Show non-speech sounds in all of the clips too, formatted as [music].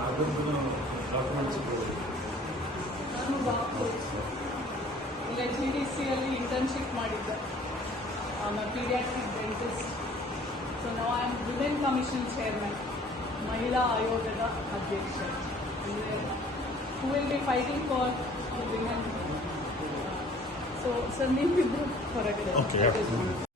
ಅದೊಂದು ಡಾಕ್ಯುಮೆಂಟ್ಸ್ ಈಗ G D ಸಿಯಲ್ಲಿ ಇಂಟರ್ನ್ಶಿಪ್ ಮಾಡಿದ್ದೆ ಪೀಡಿಯಾಟ್ರಿಕ್ ಡೆಂಟಿಸ್ಟ್ ಸೊ ನಾವು I am women commission chairman ಮಹಿಳಾ ಆಯೋಗದ ಅಧ್ಯಕ್ಷ ಅಂದರೆ who will be fighting for women so sir ನಿಮ್ಮಿದ್ದು ಹೊರಗಡೆ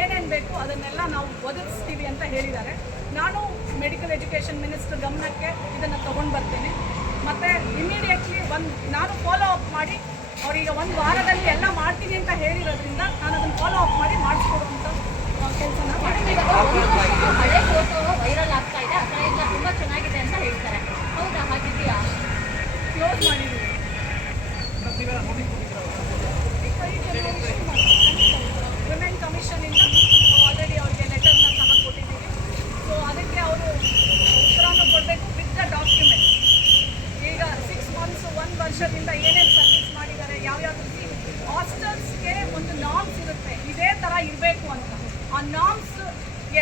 ಏನೇನು ಬೇಕು ಅದನ್ನೆಲ್ಲ ನಾವು ಒದಗಿಸ್ತೀವಿ ಅಂತ ಹೇಳಿದ್ದಾರೆ. ನಾನು ಮೆಡಿಕಲ್ ಎಜುಕೇಷನ್ ಮಿನಿಸ್ಟರ್ ಗಮನಕ್ಕೆ ಇದನ್ನು ತೊಗೊಂಡು ಬರ್ತೇನೆ. ಮತ್ತು ಇಮಿಡಿಯೇಟ್ಲಿ ಒಂದು ನಾನು ಫಾಲೋ ಅಪ್ ಮಾಡಿ, ಅವರೀಗ ಒಂದು ವಾರದಲ್ಲಿ ಎಲ್ಲ ಮಾಡ್ತೀನಿ ಅಂತ ಹೇಳಿರೋದ್ರಿಂದ ನಾನು ಅದನ್ನು ಫಾಲೋ ಅಪ್ ಮಾಡಿ ಮಾಡಿಸ್ಕೊಡುವಂಥ ಕೆಲಸನ ಮಾಡಿ ಹಳೆ ಫೋಟೋ ವೈರಲ್ ಆಗ್ತಾ ಇದೆ ಎಲ್ಲ ತುಂಬಾ ಚೆನ್ನಾಗಿದೆ ಅಂತ ಹೇಳ್ತಾರೆ ಹೌದಾ ಹಾಗಿದೆಯಾ ಕ್ಲೋಸ್ ಮಾಡಿದ್ದೀವಿ ವಿಮೆನ್ ಕಮಿಷನಿಂದ ಆಲ್ರೆಡಿ ಅವ್ರಿಗೆ ಲೆಟರ್ನ ಸಹ ಕೊಟ್ಟಿದ್ದೀವಿ ಸೊ ಅದಕ್ಕೆ ಅವರು ಉತ್ತರನೂ ಕೊಡಬೇಕು ವಿತ್ ದ ಡಾಕ್ಯುಮೆಂಟ್ ಈಗ ಸಿಕ್ಸ್ ಮಂತ್ಸ್ ಒಂದು ವರ್ಷದಿಂದ ಏನೇನು ಸರ್ವಿಸ್ ಮಾಡಿದ್ದಾರೆ ಯಾವ್ಯಾವ ರೀತಿ ಹಾಸ್ಟೆಲ್ಸ್ಗೆ ಒಂದು ನಾಮ್ಸ್ ಇರುತ್ತೆ ಇದೇ ಥರ ಇರಬೇಕು ಅಂತ ಆ ನಾಮ್ಸ್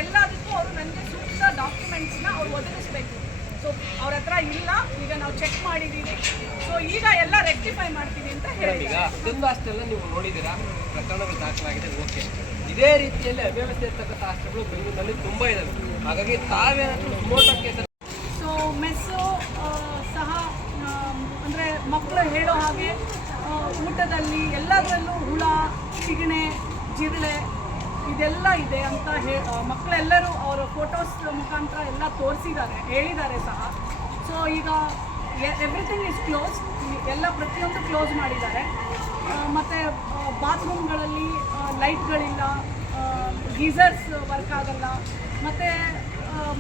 ಎಲ್ಲದಕ್ಕೂ ಅವರು ನನಗೆ ಸೂಕ್ತ ಡಾಕ್ಯುಮೆಂಟ್ಸ್ನ ಅವ್ರು ಒದಗಿಸ್ಬೇಕು. ಸೊ ಅವ್ರ ಹತ್ರ ಇಲ್ಲ ಈಗ ನಾವು ಚೆಕ್ ಮಾಡಿದ್ದೀವಿ ಸೊ ಈಗ ಎಲ್ಲ ರೆಕ್ಟಿಫೈ ಮಾಡ್ತೀವಿ ಅಂತ ಹೇಳಿ ಇದೊಂದು ನೀವು ನೋಡಿದ್ದೀರಾ? ಪ್ರಕರಣಗಳು ದಾಖಲಾಗಿದೆ ಓಕೆ. ಇದೇ ರೀತಿಯಲ್ಲಿ ಅವ್ಯವಸ್ಥೆ ಇರ್ತಕ್ಕಂಥ ಹಾಸ್ಟೆಲ್ಗಳು ಬೆಂಗಳೂರಿನಲ್ಲಿ ತುಂಬ ಇದಾವೆ. ಹಾಗಾಗಿ ತಾವೇನಾದ್ರೂ ಮೋಟಕ್ಕೆ ಸೊ ಮೆಸ್ಸು ಸಹ ಅಂದರೆ ಮಕ್ಕಳು ಹೇಳೋ ಹಾಗೆ ಊಟದಲ್ಲಿ ಎಲ್ಲದರಲ್ಲೂ ಹುಳ ಚಿಗಣೆ ಜಿರಳೆ ಇದೆಲ್ಲ ಇದೆ ಅಂತ ಹೇ ಮಕ್ಕಳೆಲ್ಲರೂ ಅವರ ಫೋಟೋಸ್ ಮುಖಾಂತರ ಎಲ್ಲ ತೋರಿಸಿದ್ದಾರೆ, ಹೇಳಿದ್ದಾರೆ ಸಹ. ಸೊ ಈಗ ಎವ್ರಿಥಿಂಗ್ ಇಸ್ ಕ್ಲೋಸ್ ಎಲ್ಲ ಪ್ರತಿಯೊಂದು ಕ್ಲೋಸ್ ಮಾಡಿದ್ದಾರೆ. ಮತ್ತು ಬಾತ್ರೂಮ್ಗಳಲ್ಲಿ ಲೈಟ್ಗಳಿಲ್ಲ ಗೀಸರ್ಸ್ ವರ್ಕ್ ಆಗಲ್ಲ. ಮತ್ತು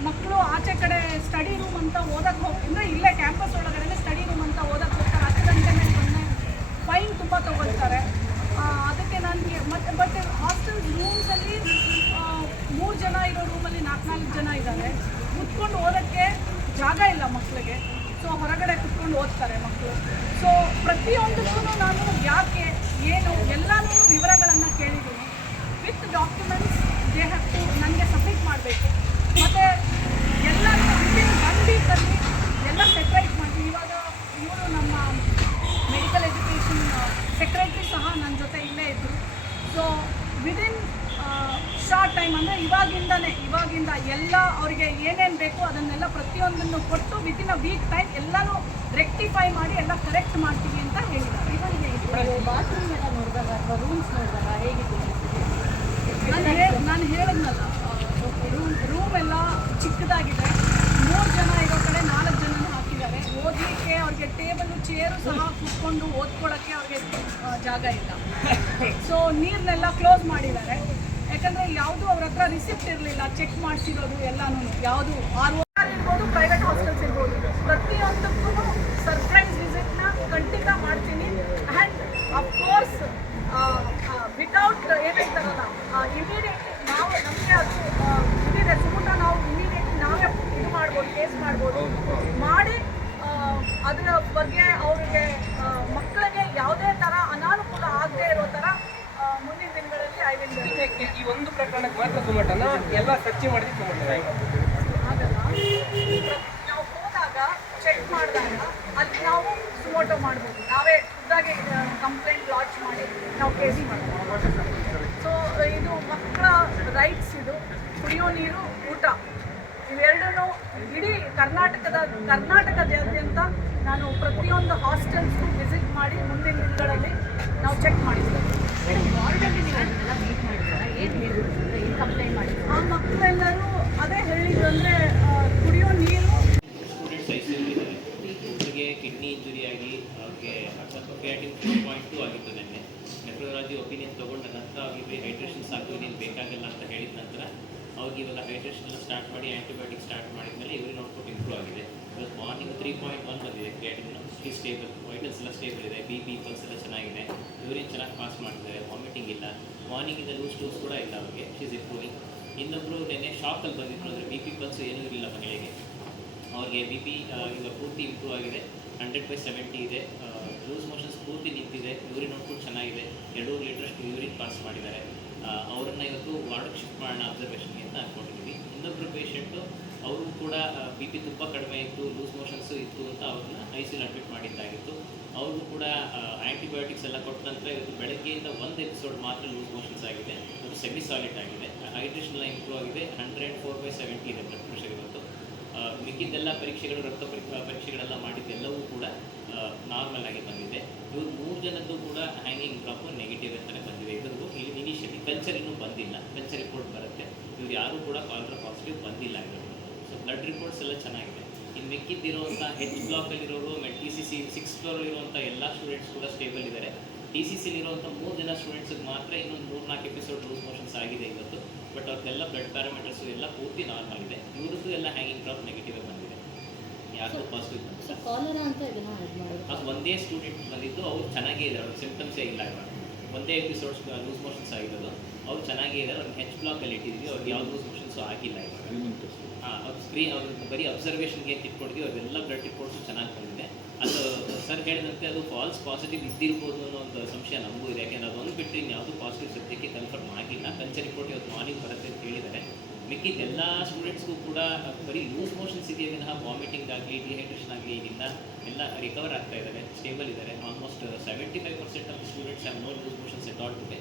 ಮಕ್ಕಳು ಆಚೆ ಕಡೆ ಸ್ಟಡಿ ರೂಮ್ ಅಂತ ಓದಕ್ಕೆ ಹೋಗಿ ಅಂದರೆ ಇಲ್ಲೇ ಕ್ಯಾಂಪಸ್ ಒಳಗಡೆ ಸ್ಟಡಿ ರೂಮ್ ಅಂತ ಓದಕ್ಕೆ ಹೋಗ್ತಾರೆ. ಹತ್ತು ಗಂಟೆ ಮೇಲೆ ಬಂದರೆ ಫೈನ್ ತುಂಬ ತಗೊಳ್ತಾರೆ ನನಗೆ ಮತ್ತೆ ಬಟ್ ಹಾಸ್ಟೆಲ್ ರೂಮ್ಸಲ್ಲಿ ಮೂರು ಜನ ಇರೋ ರೂಮಲ್ಲಿ ನಾಲ್ಕು ನಾಲ್ಕು ಜನ ಇದ್ದಾರೆ. ಕುತ್ಕೊಂಡು ಓದೋಕ್ಕೆ ಜಾಗ ಇಲ್ಲ ಮಕ್ಕಳಿಗೆ ಸೊ ಹೊರಗಡೆ ಕುತ್ಕೊಂಡು ಓದ್ತಾರೆ ಮಕ್ಕಳು ಸೊ ಪ್ರತಿಯೊಂದಕ್ಕೂ ನಾನು ಯಾಕೆ, ಏನು, ಎಲ್ಲಾನು ವಿವರಗಳನ್ನು ಕೇಳಿದ್ದೀನಿ. With documents they have to ನನಗೆ ಸಬ್ಮಿಟ್ ಮಾಡಬೇಕು. ಮತ್ತು ಎಲ್ಲ ವಿತಿನ್ ಒನ್ ಎಲ್ಲ ಸೆಪ್ರೈಟ್ ಮಾಡಿ. ಇವಾಗ ಇವರು ನಮ್ಮ ಮೆಡಿಕಲ್ ಎಜುಕೇಷನ್ ಸೆಕ್ರೆಟ್ರಿ ಸಹ ನನ್ನ ಜೊತೆ ಇಲ್ಲೇ ಇದ್ದರು ಶಾರ್ಟ್ ಟೈಮ್ ಅಂದರೆ ಇವಾಗಿಂದನೇ ಇವಾಗಿಂದ ಎಲ್ಲ ಅವರಿಗೆ ಏನೇನು ಬೇಕು ಅದನ್ನೆಲ್ಲ ಪ್ರತಿಯೊಂದನ್ನು ಕೊಟ್ಟು ವಿತಿನ್ ಅ ವೀಕ್ ಟೈಮ್ ಎಲ್ಲನೂ ರೆಕ್ಟಿಫೈ ಮಾಡಿ ಎಲ್ಲ ಕರೆಕ್ಟ್ ಮಾಡ್ತೀವಿ ಅಂತ ಹೇಳಿದ್ದಾರೆ. ಬಾತ್ರೂಮ್ ಎಲ್ಲ ನೋಡಿದಾಗ ಅಥವಾ ರೂಮ್ಸ್ ನೋಡಿದಾಗ ಹೇಗಿತ್ತು ನಾನು ಹೇ ನಾನು ಹೇಳಿದ್ನಲ್ಲ ರೂಮ್ ರೂಮ್ ಎಲ್ಲ ಚಿಕ್ಕದಾಗಿದೆ. ಮೂರು ಜನ ಇರೋ ಕಡೆ ನಾಲ್ಕು ಹಾಕಿದ್ದಾರೆ ಓದಲಿಕ್ಕೆ ಅವ್ರಿಗೆ ಟೇಬಲು ಚೇರು ಸಹ ಕುತ್ಕೊಂಡು ಓದ್ಕೊಳ್ಳೋಕ್ಕೆ ಅವ್ರಿಗೆ ಜಾಗ ಇಲ್ಲ. [laughs] ಸೊ ನೀರನ್ನೆಲ್ಲ ಕ್ಲೋಸ್ ಮಾಡಿದ್ದಾರೆ. ಯಾಕಂದರೆ ಯಾವುದು ಅವ್ರ ಹತ್ರ ರಿಸಿಪ್ಟ್ ಇರಲಿಲ್ಲ. ಚೆಕ್ ಮಾಡಿಸಿರೋದು ಎಲ್ಲನೂ ಯಾವುದು ಆರ್ ಇರ್ಬೋದು ಪ್ರೈವೇಟ್ ಹಾಸ್ಟೆಲ್ಸ್ ಇರ್ಬೋದು ಪ್ರತಿಯೊಂದಕ್ಕೂ ಸರ್ಪ್ರೈಸ್ ವಿಸಿಟ್ನ ಖಂಡಿತ ಮಾಡ್ತೀನಿ ಆ್ಯಂಡ್ ಅಫ್ಕೋರ್ಸ್ ವಿತೌಟ್ ಏನಂತಾರಲ್ಲ ಇಮಿಡಿಯೇಟ್ಲಿ ನಾವು ನಮಗೆ ಅದು ಆ, ಇದಿದೆ ಸುಮುಟ ನಾವು ಇಮಿಡಿಯೇಟ್ಲಿ ನಾವೇ ಇದು ಮಾಡ್ಬೋದು ಕೇಸ್ ಮಾಡ್ಬೋದು ಮಾಡಿ ಆ, ಅದರ ಬಗ್ಗೆ ಅವ್ರಿಗೆ ಆ, ಮಕ್ಕಳಿಗೆ ಯಾವುದೇ ಥರ ಅನಾನುಕೂಲ ಆಗದೇ ಇರೋ ಥರ ಆ, ಮುಂದಿನ ದಿನಗಳಲ್ಲಿ ಐ ವಿಲ್ ಟೇಕ್ ಈ ಒಂದು ಸುಮಟನ ಎಲ್ಲ ಸರ್ಚ್ ಸುಮಟನ ಆಗಲ್ಲ ನಾವು ಹೋದಾಗ ಚೆಕ್ ಮಾಡಿದಾಗ ಅಲ್ಲಿ ನಾವು ಸುಮೋಟೋ ಮಾಡ್ಬೋದು. ನಾವೇ ಖುದ್ದಾಗಿ ಕಂಪ್ಲೇಂಟ್ ಲಾಂಚ್ ಮಾಡಿ ನಾವು ಕೇಸಿ ಮಾಡ್ಬೋದು. ಸೊ ಇದು ಮಕ್ಕಳ ರೈಟ್ಸ್ ಇದು. ಕುಡಿಯೋ ನೀರು, ಊಟ. ಇವೆರಡೂ ಇಡೀ ಕರ್ನಾಟಕದ, ಕರ್ನಾಟಕದಾದ್ಯಂತ ನಾನು ಪ್ರತಿಯೊಂದು ಹಾಸ್ಟೆಲ್ಸ್ಗೂ ವಿಸಿಟ್ ಮಾಡಿ ಮುಂದಿನ ದಿನಗಳಲ್ಲಿ ನಾವು ಚೆಕ್ ಮಾಡಿಸ್ತೀವಿ ಆ ಮಕ್ಕಳೆಲ್ಲರೂ ಅದೇ ಹೇಳಿದ್ರು ಅಂದರೆ ಕುಡಿಯೋ ನೀರು ಸ್ಟೂಡೆಂಟ್ಸ್ ಒಬ್ಬರಿಗೆ ಕಿಡ್ನಿ ಇಂಜುರಿ ಆಗಿ ಅವ್ರಿಗೆ ಸ್ವಲ್ಪ ಕ್ರಿಯಾಟಿನ್ ಪಾಯಿಂಟ್ ಟು ಆಗಿತ್ತು ನೆನ್ನೆ. ನೆಫ್ರೋಲಜಿ ಒಪಿನಿಯನ್ ತೊಗೊಂಡ ನಂತರ ಅವ್ರಿಗೆ ಹೈಡ್ರೇಷನ್ ಸಾಕು ಇನ್ನೇನು ಬೇಕಾಗಿಲ್ಲ ಅಂತ ಹೇಳಿದ ನಂತರ ಅವ್ರಿಗೆ ಇವಾಗ ಹೈಡ್ರೇಷನ್ ಎಲ್ಲ ಸ್ಟಾರ್ಟ್ ಮಾಡಿ ಆ್ಯಂಟಿಬಯೋಟಿಕ್ ಸ್ಟಾರ್ಟ್ ಮಾಡಿದ್ಮೇಲೆ ಇವ್ರಿಗೆ ನೋಡ್ಕೊಂಡು ಇಂಪ್ರೂವ್ ಆಗಿದೆ. ಇವತ್ತು ಮಾರ್ನಿಂಗ್ ತ್ರೀ ಪಾಯಿಂಟ್ ಒನ್ ಬಂದಿದೆ ಕ್ರಿಯಾಟಿನ್ ಈ ಸ್ಟೇಬಲ್ ವೈಟಲ್ಸ್ ಎಲ್ಲ ಸ್ಟೇಬಲ್ ಇದೆ ಬಿ ಪಿ ಪಲ್ಸ್ ಎಲ್ಲ ಚೆನ್ನಾಗಿದೆ. ಯೂರಿನ್ ಚೆನ್ನಾಗಿ ಪಾಸ್ ಮಾಡ್ತಿದ್ದಾರೆ ವಾಮಿಟಿಂಗ್ ಇಲ್ಲ. ಮಾರ್ನಿಂಗಿಂದ ಲೂಸ್ ಟೂಸ್ ಕೂಡ ಇಲ್ಲ ಅವ್ರಿಗೆ. ಶೀಸ್ ಇಂಪ್ರೂವಿಂಗ್ ಇನ್ನೊಬ್ಬರು ನೆನ್ನೆ ಶಾಕಲ್ಲಿ ಬಂದಿದ್ರು, ಅಂದರೆ ಬಿ ಪಿ ಪಲ್ಸ್ ಏನೂ ಇರಲಿಲ್ಲ ಮಹಿಳೆಗೆ ಅವ್ರಿಗೆ ಬಿ ಪಿ ಈಗ ಪೂರ್ತಿ ಇಂಪ್ರೂವ್ ಆಗಿದೆ. ಹಂಡ್ರೆಡ್ ಬೈ ಸೆವೆಂಟಿ ಇದೆ. ಲೂಸ್ ಮೋಷನ್ಸ್ ಪೂರ್ತಿ ನಿಂತಿದೆ. ಯೂರಿನ್ ಔಟ್ಪುಟ್ ಚೆನ್ನಾಗಿದೆ. ಎರಡೂರು ಲೀಟ್ರಷ್ಟು ಯೂರಿನ್ ಪಾಸ್ ಮಾಡಿದ್ದಾರೆ. ಅವರನ್ನು ಇವತ್ತು ವಾರ್ಡ್ಗೆ ಶಿಫ್ಟ್ ಮಾಡೋಣ ಅಬ್ಸರ್ವೇಷನ್ಗೆ ಅಂತ ಅಂದ್ಕೊಂಡಿದ್ದೀವಿ ಇನ್ನೊಬ್ಬರು ಪೇಷಂಟು ಅವರು ಕೂಡ ಬಿ ಪಿ ತುಂಬ ಕಡಿಮೆ ಇತ್ತು, ಲೂಸ್ ಮೋಷನ್ಸು ಇತ್ತು ಅಂತ ಅವ್ರನ್ನ ಐ ಸಿಲ್ ಅಡ್ಮಿಟ್ ಮಾಡಿದ್ದಾಗಿತ್ತು. ಅವ್ರಿಗೂ ಕೂಡ ಆ್ಯಂಟಿಬಯೋಟಿಕ್ಸ್ ಎಲ್ಲ ಕೊಟ್ಟ ನಂತರ ಇವತ್ತು ಬೆಳಗ್ಗೆಯಿಂದ ಒಂದು ಎಪಿಸೋಡ್ ಮಾತ್ರ ಲೂಸ್ ಮೋಷನ್ಸ್ ಆಗಿದೆ. ಅದು ಸೆಮಿ ಸಾಲಿಡ್ ಆಗಿದೆ ಹೈಡ್ರೇಷನ್ ಎಲ್ಲ ಇಂಪ್ರೂವ್ ಆಗಿದೆ. ಹಂಡ್ರೆಡ್ ಫೋರ್ ಬೈ ಸೆವೆಂಟಿ ಇದೆ ಬ್ಲಡ್ ಪ್ರೆಷರ್ ಇವತ್ತು. ಮಿಕ್ಕಿದ್ದೆಲ್ಲ ಪರೀಕ್ಷೆಗಳು, ರಕ್ತ ಪರೀಕ್ಷೆ, ಪರೀಕ್ಷೆಗಳೆಲ್ಲ ಮಾಡಿದ್ದೆಲ್ಲವೂ ಕೂಡ ನಾರ್ಮಲ್ ಆಗಿ ಬಂದಿದೆ. ಇವ್ರು ಮೂರು ಜನದ್ದು ಕೂಡ ಹ್ಯಾಂಗಿಂಗ್ ಡ್ರಾಪ್ ನೆಗೆಟಿವ್ ಅಂತಲೇ ಬಂದಿದೆ. ಇದ್ರದ್ದು ಇಲ್ಲಿ ಇನಿಷಿಯಲಿ ಕಲ್ಚರ್ ಇನ್ನೂ ಬಂದಿಲ್ಲ. ಕಲ್ಚರ್ ರಿಪೋರ್ಟ್ ಬರುತ್ತೆ. ಇವ್ರು ಯಾರೂ ಕೂಡ ಕಾಲರ ಪಾಸಿಟಿವ್ ಬಂದಿಲ್ಲ ಸೊ ಬ್ಲಡ್ ರಿಪೋರ್ಟ್ಸ್ ಎಲ್ಲ ಚೆನ್ನಾಗಿದೆ. ಇನ್ನು ಮಿಕ್ಕಿದ್ದಿರುವಂಥ ಹೆಚ್ ಬ್ಲಾಕಲ್ಲಿರೋರು ಆಮೇಲೆ ಟಿ ಸಿ ಸಿ ಸಿಕ್ಸ್ ಫ್ಲೋರಲ್ಲಿರುವಂಥ ಎಲ್ಲ ಸ್ಟೂಡೆಂಟ್ಸ್ ಕೂಡ ಸ್ಟೇಬಲ್ ಇದ್ದಾರೆ. ಟಿ ಸಿ ಸಿಲಿರುವಂಥ ಮೂರು ಜನ ಸ್ಟೂಡೆಂಟ್ಸಿಗೆ ಮಾತ್ರ ಇನ್ನೊಂದು ಮೂರು ನಾಲ್ಕು ಎಪಿಸೋಡ್ ಲೂಸ್ ಮೋಷನ್ಸ್ ಆಗಿದೆ ಇವತ್ತು. ಬಟ್ ಅವ್ರದ್ದೆಲ್ಲ ಬ್ಲಡ್ ಪ್ಯಾರಾಮೀಟರ್ಸು ಎಲ್ಲ ಪೂರ್ತಿ ನಾರ್ಮಲ್ ಇದೆ. ಇವ್ರದ್ದು ಎಲ್ಲ ಹ್ಯಾಂಗಿಂಗ್ ಡ್ರಾಪ್ ನೆಗೆಟಿವ್ ಬಂದಿದೆ. ಯಾವುದು ಪಾಸಿಟಿವ್ ಬಂದಿಲ್ಲ ಅಂತ? ಇದನ್ನ ಇದು ಮಾಡೋದು ಅದು ಒಂದೇ ಸ್ಟೂಡೆಂಟ್ ಬಂದಿದ್ದು ಅವ್ರು ಚೆನ್ನಾಗೇ ಇದ್ದಾರೆ. ಅವ್ರ ಸಿಂಪ್ಟಮ್ಸೇ ಇಲ್ಲ ಇವಾಗ. ಒಂದೇ ಎಪಿಸೋಡ್ಸ್ ಲೂಸ್ ಮೋಷನ್ಸ್ ಆಗಿರೋದು. ಅವ್ರು ಚೆನ್ನಾಗೇ ಇದ್ದಾರೆ. ಅವ್ರಿಗೆ ಹೆಚ್ ಬ್ಲಾಕಲ್ಲಿ ಇಟ್ಟಿದ್ವಿ. ಅವ್ರಿಗೆ ಯಾವ್ದು ಲೂಸ್ ಮೋಷನ್ಸು ಆಗಿಲ್ಲ ಇವಾಗ. ಸ್ಕ್ರೀನ್ ಅವ್ರ ಬರೀ ಅಬ್ಸರ್ವೇಷನ್ಗೆ ಅಂತ ಇಟ್ಕೊಂಡಿದ್ವಿ ಅವೆಲ್ಲ ಬ್ಲಡ್ ರಿಪೋರ್ಟ್ಸು ಚೆನ್ನಾಗಿ ಬಂದಿದೆ. ಅದು ಸರ್ ಹೇಳಿದಂತೆ ಅದು ಫಾಲ್ಸ್ ಪಾಸಿಟಿವ್ ಇದ್ದಿರ್ಬೋದು ಅನ್ನೋ ಒಂದು ಸಂಶಯ ನಮಗೂ ಇದೆ. ಯಾಕೆಂದ್ರೆ ಅದೊಂದು ಬಿಟ್ಟು ಇನ್ಯಾವುದು ಪಾಸಿಟಿವ್ ಸದ್ಯಕ್ಕೆ ಕನ್ಫರ್ಮ್ ಆಗಿಲ್ಲ. ಕಂಚರ್ ರಿಪೋರ್ಟ್ ಇವತ್ತು ಮಾರ್ನಿಂಗ್ ಬರುತ್ತೆ ಅಂತ ಹೇಳಿದ್ದಾರೆ. ಮಿಕ್ಕಿದ ಎಲ್ಲ ಸ್ಟೂಡೆಂಟ್ಸ್ಗೂ ಕೂಡ ಬರೀ ಲೂಸ್ ಮೋಷನ್ಸ್ ಇದೆಯೇ ವಿನಃ ವಾಮಿಟಿಂಗ್ ಆಗಲಿ ಡಿಹೈಡ್ರೇಷನ್ ಆಗಲಿ ಇಲ್ಲಿಂದ ಎಲ್ಲ ರಿಕವರ್ ಆಗ್ತಾ ಇದ್ದಾರೆ. ಸ್ಟೇಬಲ್ ಇದ್ದಾರೆ. Almost seventy five percent of students have no loose motions at all today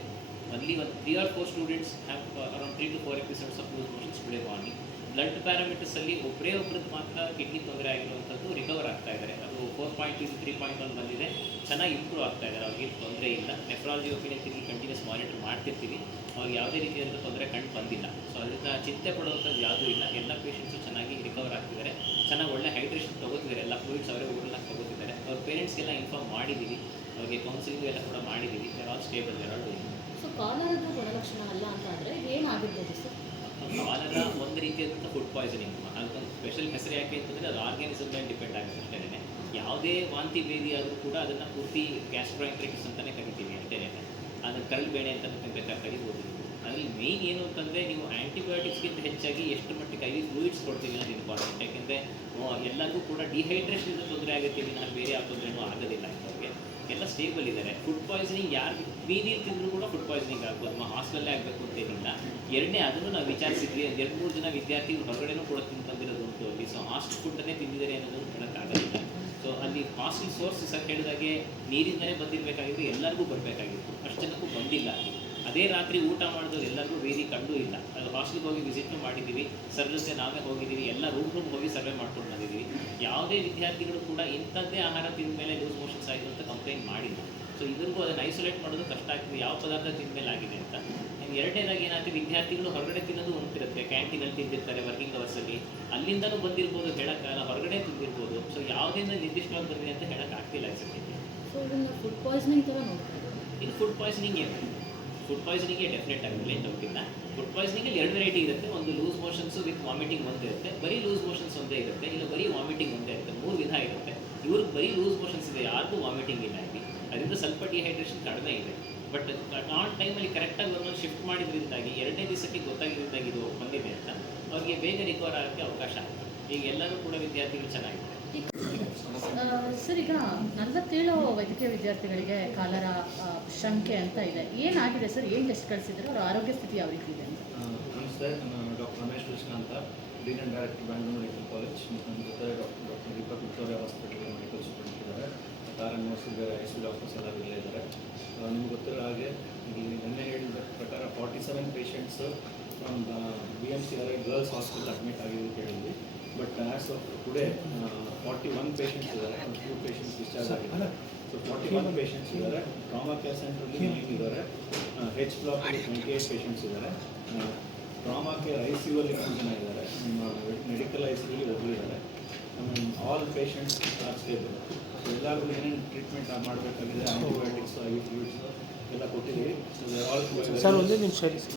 only one three or four students have around three to four episodes of loose motions today morning blood ಪ್ಯಾರಾಮೀಟರ್ಸಲ್ಲಿ ಒಬ್ಬರೇ ಒಬ್ಬರದ್ದು ಮಾತ್ರ kidney ತೊಂದರೆ ಆಗಿರುವಂಥದ್ದು recover ಆಗ್ತಾ ಇದ್ದಾರೆ ಅದು four point two three point one ಬಂದಿದೆ. ಚೆನ್ನಾಗಿ ಇಂಪ್ರೂವ್ ಆಗ್ತಾ ಇದ್ದಾರೆ ಅವ್ರಿಗೆ ತೊಂದರೆ ಇಲ್ಲ. ನೆಫ್ರಾಲಜಿ ಒಪಿನಿಯನ್ ಕಂಟಿನ್ಯೂಸ್ ಮಾನಿಟರ್ ಮಾಡ್ತಿರ್ತೀವಿ. ಅವ್ರಿಗೆ ಯಾವುದೇ ರೀತಿಯಾದಂಥ ತೊಂದರೆ ಕಂಡು ಬಂದಿಲ್ಲ. ಸೊ ಅದರಿಂದ ಚಿಂತೆ ಪಡುವಂಥದ್ದು ಯಾವುದೂ ಇಲ್ಲ. ಎಲ್ಲ ಪೇಷಂಟ್ಸು ಚೆನ್ನಾಗಿ ರಿಕವರ್ ಆಗ್ತಿದ್ದಾರೆ. ಚೆನ್ನಾಗಿ ಒಳ್ಳೆ ಹೈಡ್ರೇಷನ್ ತಗೋತಿದ್ದಾರೆ. ಎಲ್ಲ ಫ್ಲೂಯಿಡ್ಸ್ ಅವರೇ ಊರನ್ನ ತಗೋತಿದ್ದಾರೆ. ಅವ್ರ ಪೇರೆಂಟ್ಸ್ಗೆಲ್ಲ ಇನ್ಫಾರ್ಮ್ ಮಾಡಿದ್ದೀವಿ ಅವ್ರಿಗೆ ಕೌನ್ಸಿಲಿಂಗ್ ಎಲ್ಲ ಕೂಡ ಮಾಡಿದ್ದೀವಿ ಆಲ್ ಸ್ಟೇಬಲ್ ಆಲ್ ಸೊ ಕಾಲರದ್ದು ಗುಣಲಕ್ಷಣ ಅಲ್ಲ ಅಂತ ಆದರೆ ಏನಾಗಿರ್ಬೋದು ಸರ್ ಕಾಲರ ಒಂದು ರೀತಿಯಾದಂಥ ಫುಡ್ ಪಾಯ್ಸನಿಂಗ್ ಅದಕ್ಕೊಂದು ಸ್ಪೆಷಲ್ ಹೆಸರು ಯಾಕೆ ಅಂತಂದರೆ ಅದು ಆರ್ಗ್ಯಾನಿಸಮ್ ಮೇಲೆ ಡಿಪೆಂಡ್ ಆಗುತ್ತೆ ಅಷ್ಟೇ ಯಾವುದೇ ವಾಂತಿ ಬೇದಿ ಆದರೂ ಕೂಡ ಅದನ್ನು ಪೂರ್ತಿ ಗ್ಯಾಸ್ಟ್ರೋಎಂಟ್ರೈಟಿಸ್ ಅಂತಲೇ ಕರಿತೀವಿ ಅಷ್ಟೇ ಅದನ್ನು ಕರಳು ಬೇಳೆ ಅಂತ ಕರಿಬೋದು ಅದರಲ್ಲಿ ಮೇಯ್ನ್ ಏನು ಅಂತಂದರೆ ನೀವು ಆ್ಯಂಟಿಬಯೋಟಿಕ್ಸ್ಗಿಂತ ಹೆಚ್ಚಾಗಿ ಎಷ್ಟು ಮಟ್ಟಿಗೆ ಐವಿ ಫ್ಲೂಯಿಡ್ಸ್ ಕೊಡ್ತೀವಿ ಅನ್ನೋದು ಇಂಪಾರ್ಟೆಂಟ್ ಯಾಕೆಂದರೆ ಎಲ್ಲರಿಗೂ ಕೂಡ ಡಿಹೈಡ್ರೇಷನ್ ತೊಂದರೆ ಆಗುತ್ತೆ ನಾನು ಬೇರೆ ಯಾವ ತೊಂದರೆನೂ ಆಗೋದಿಲ್ಲ. ಎಲ್ಲ ಸ್ಟೇಬಲ್ ಇದ್ದಾರೆ ಫುಡ್ ಪಾಯ್ಸನಿಂಗ್ ಯಾರು ಬೀದಿಯಲ್ಲಿ ತಿಂದರೂ ಕೂಡ ಫುಡ್ ಪಾಯ್ಸನಿಂಗ್ ಆಗ್ಬೋದು. ನಮ್ಮ ಹಾಸ್ಟೆಲ್ಲೇ ಆಗಬೇಕು ಅಂತೇನಿಲ್ಲ ಎರಡನೇ ಅದನ್ನು ನಾವು ವಿಚಾರಿಸಿದ್ವಿ. ಎರಡು ಮೂರು ಜನ ವಿದ್ಯಾರ್ಥಿಗಳು ಹೊರಗಡೆನೂ ಕೂಡ ತಿಂದು ಬಂದಿರೋದು ಉಂಟು ಅಲ್ಲಿ. ಸೊ ಹಾಸ್ಟೆಲ್ ಫುಡ್ಡನ್ನೇ ತಿಂದಿದ್ದಾರೆ ಅನ್ನೋದನ್ನು ಹೇಳೋಕ್ಕಾಗಲಿಲ್ಲ ಸೊ ಅಲ್ಲಿ ಹಾಸ್ಟೆಲ್ ಸೋರ್ಸಸ್ ಸಹ ಹೇಳಿದಾಗೆ ನೀರಿಂದಲೇ ಬಂದಿರಬೇಕಾಗಿತ್ತು ಎಲ್ಲರಿಗೂ ಬರಬೇಕಾಗಿತ್ತು. ಅಷ್ಟು ಜನಕ್ಕೂ ಬಂದಿಲ್ಲ ಅಲ್ಲಿ. ಅದೇ ರಾತ್ರಿ ಊಟ ಮಾಡಿದ್ರು ಎಲ್ಲರಿಗೂ ವೇದಿ ಕಂಡು ಇಲ್ಲ. ಅದು ಹಾಸ್ಟೆಲ್ಗೆ ಹೋಗಿ ವಿಸಿಟ್ನು ಮಾಡಿದ್ದೀವಿ ಸರ್ ಜೊತೆ ನಾವೇ ಹೋಗಿದ್ದೀವಿ ಎಲ್ಲ ರೂಮ್ ರೂಮ್ ಹೋಗಿ ಸರ್ವೆ ಮಾಡ್ಕೊಂಡು ಬಂದಿದ್ದೀವಿ ಯಾವುದೇ ವಿದ್ಯಾರ್ಥಿಗಳು ಕೂಡ ಇಂಥದ್ದೇ ಆಹಾರ ತಿಂದ ಮೇಲೆ ಲೂಸ್ ಮೋಷನ್ಸ್ ಆಯಿತು ಅಂತ ಕಂಪ್ಲೇಂಟ್ ಮಾಡಿಲ್ಲ. ಸೊ ಇದ್ರಿಗೂ ಅದನ್ನು ಐಸೋಲೇಟ್ ಮಾಡೋದು ಕಷ್ಟ ಆಗ್ತದೆ ಯಾವ ಪದಾರ್ಥ ತಿಂದ ಮೇಲೆ ಆಗಿದೆ ಅಂತ. ಎರಡನೇದಾಗಿ ಏನಾಗುತ್ತೆ ವಿದ್ಯಾರ್ಥಿಗಳು ಹೊರಗಡೆ ತಿನ್ನೋದು ಉಂಟಿರುತ್ತೆ ಕ್ಯಾಂಟೀನಲ್ಲಿ ತಿಂದಿರ್ತಾರೆ ವರ್ಕಿಂಗ್ ಅವರ್ಸಲ್ಲಿ ಅಲ್ಲಿಂದಲೂ ಬಂದಿರ್ಬೋದು ಹೇಳೋಕ್ಕಾಗಲ್ಲ ಹೊರಗಡೆ ತಿಂದಿರ್ಬೋದು. ಸೊ ಯಾವುದರಿಂದ ನಿರ್ದಿಷ್ಟವಾಗಿ ಬಂದಿದೆ ಅಂತ ಹೇಳೋಕ್ಕಾಗ್ತಿಲ್ಲ ಇದ್ದಾರೆ? ಇದು ಫುಡ್ ಪಾಯ್ಸನಿಂಗ್ ಏನು ಫುಡ್ ಪಾಯ್ಸನಿಂಗೇ ಡೆಫಿನೆಟ್ ಆಗಿರಲಿ ಏನು ಫುಡ್ ಪಾಯ್ಸನಿಂಗಲ್ಲಿ ಎರಡು ವೆರೈಟಿ ಇರುತ್ತೆ. ಒಂದು ಲೂಸ್ ಮೋಷನ್ಸು ವಿತ್ ವಾಮಿಟಿಂಗ್ ಒಂದೇ ಇರುತ್ತೆ. ಬರೀ ಲೂಸ್ ಮೋಷನ್ಸ್ ಒಂದೇ ಇರುತ್ತೆ. ಇಲ್ಲ ಬರೀ ವಾಮಿಟಿಂಗ್ ಒಂದೇ ಇರುತ್ತೆ. ಮೂರು ವಿಧ ಇರುತ್ತೆ. ಇವ್ರಿಗೆ ಬರೀ ಲೂಸ್ ಮೋಷನ್ಸ್ ಇದೆ. ಯಾರಿಗೂ ವಾಮಿಟಿಂಗ್ ಇಲ್ಲ ಇಲ್ಲಿ. ಅದರಿಂದ ಸ್ವಲ್ಪ ಡಿಹೈಡ್ರೇಷನ್ ಕಡಿಮೆ ಇದೆ. ಬಟ್ ಆನ್ ಟೈಮಲ್ಲಿ ಕರೆಕ್ಟಾಗಿ ಒಂದೊಂದು ಶಿಫ್ಟ್ ಮಾಡಿದ್ರಿಂದಾಗಿ, ಎರಡನೇ ದಿವಸಕ್ಕೆ ಗೊತ್ತಾಗಿದ್ದಾಗಿ ಇದು ಬಂದಿದೆ ಅಂತ, ಅವ್ರಿಗೆ ಬೇಗ ರಿಕವರ್ ಆಗೋಕ್ಕೆ ಅವಕಾಶ ಆಗುತ್ತೆ. ಈಗ ಎಲ್ಲರೂ ಕೂಡ ವಿದ್ಯಾರ್ಥಿಗಳು ಚೆನ್ನಾಗಿದ್ದಾರೆ. ಸರ್, ಈಗ ನಲವತ್ತೇಳು ವೈದ್ಯಕೀಯ ವಿದ್ಯಾರ್ಥಿಗಳಿಗೆ ಕಾಲರ ಶಂಕೆ ಅಂತ ಇದೆ. ಏನಾಗಿದೆ ಸರ್? ಏನು ಟೆಸ್ಟ್ ಕಳಿಸಿದ್ರು? ಅವರ ಆರೋಗ್ಯ ಸ್ಥಿತಿ ಯಾವ ರೀತಿ ಇದೆ? ನಮಸ್ತೆ. ನಾನು ಡಾಕ್ಟರ್ ರಮೇಶ್ ಕೃಷ್ಣ ಅಂತ. Dean and director Bangalore medical college. ನನ್ನ ಜೊತೆ doctor doctor Deepak Victoria hospital medical student ಇದ್ದಾರೆ. R N S I C doctors ಎಲ್ಲ ಇಲ್ಲೇ ಇದ್ದಾರೆ. ನಿಮ್ಗೆ ಗೊತ್ತಿರೋ ಹಾಗೆ, ಇಲ್ಲಿ ನಿನ್ನೆ ಹೇಳಿದ ಪ್ರಕಾರ forty seven patients from B M C R I girls hospital admit ಆಗಿದೆ ಅಂತ ಹೇಳಿದ್ವಿ but as of today forty one patients ಇದ್ದಾರೆ ಟೂ ಪೇಷಂಟ್ಸ್ ಡಿಸ್ಚಾರ್ಜ್ ಆಗಿದ್ದಾರೆ ಸೊ ಫಾರ್ಟಿ ಒನ್ ಪೇಷಂಟ್ಸ್ ಇದ್ದಾರೆ ಟ್ರಾಮಾ ಕೇರ್ ಸೆಂಟ್ರಲ್ಲಿ ನೈನ್ ಇದ್ದಾರೆ H block twenty eight patients ಇದ್ದಾರೆ trauma care I C ಯುಲ್ಲಿ ಮೂರು ಜನ ಇದ್ದಾರೆ ನಮ್ಮ ಮೆಡಿಕಲ್ ಐ ಸಿ ಯುಲಿ ಒಬ್ಬರಿದ್ದಾರೆ ಆಲ್ ಪೇಷಂಟ್ಸ್ ಸ್ಟೇಬಲ್ ಸೊ ಎಲ್ಲರಿಗೂ ಏನೇನು ಟ್ರೀಟ್ಮೆಂಟ್ ಮಾಡಬೇಕಾಗಿದೆ ಆಂಟಿಬಯೋಟಿಕ್ಸ್ ಐ ಎಲ್ಲ ಕೊಟ್ಟಿದ್ದೀವಿ. ಆಲ್ ಸರ್ ಒಂದೇ ನಿಮಿಷ.